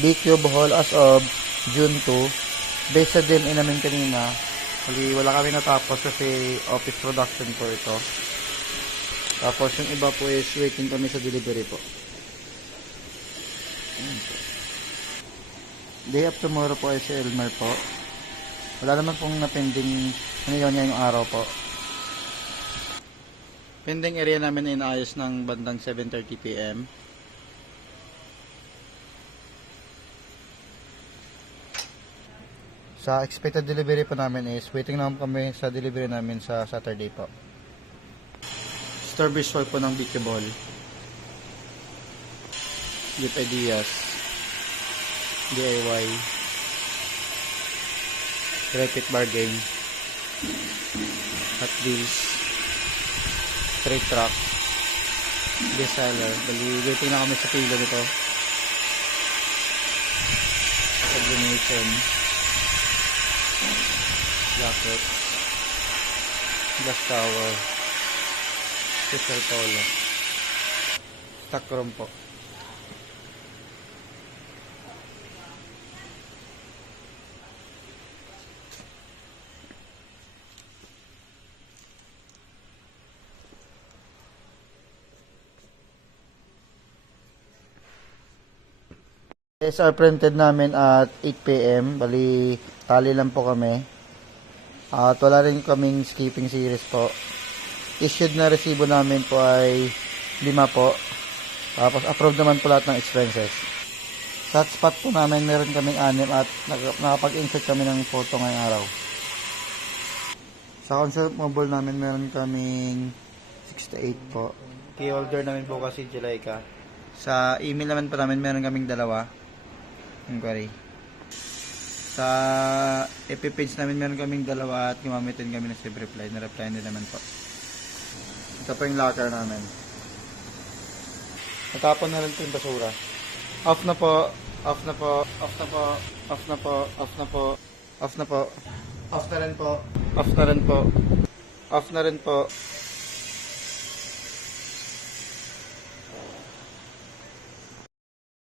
B-Cube Hall as of June 2. Based sa DMA namin kanina, wala kami natapos kasi office production po ito. Tapos yung iba po is waiting kami sa delivery po. Day of tomorrow po ay si Elmer po. Wala naman pong napending ngayong araw po. Pending area namin ay inaayos ng bandang 7:30 PM. Sa expected delivery po namin is waiting naman kami sa delivery namin sa Saturday po. Store visual po ng Beach Ball. Get ideas. DIY. Repeat bargain. Hot deals. Trade truck. Best seller. Bali, waiting na kami sa pila nito. Sublimation. Jacket. Glass tower. Special polo. Stock room po. SR printed namin at 8 PM. Bali, tali lang po kami. At wala rin kaming skipping series po. Issued na resibo namin po ay 5 po. Tapos approved naman po lahat ng expenses. Sa hotspot po namin meron kaming 6 at nakapag-insert kami ng photo ngayong araw. Sa consumable namin meron kaming 68 po. Key holder namin po kasi Julaica. Sa email naman po namin meron kaming 2. Inquiry. Sa FB page namin meron kaming 2 at gumamitin kami ng save reply. Na-reply din naman po. Ito po yung locker namin. Natapon na rin po yung basura. Off na po. Off na po. Off na po. Off na po. Off na po. Off na po. Off na rin po. Off na rin po. Off na rin po.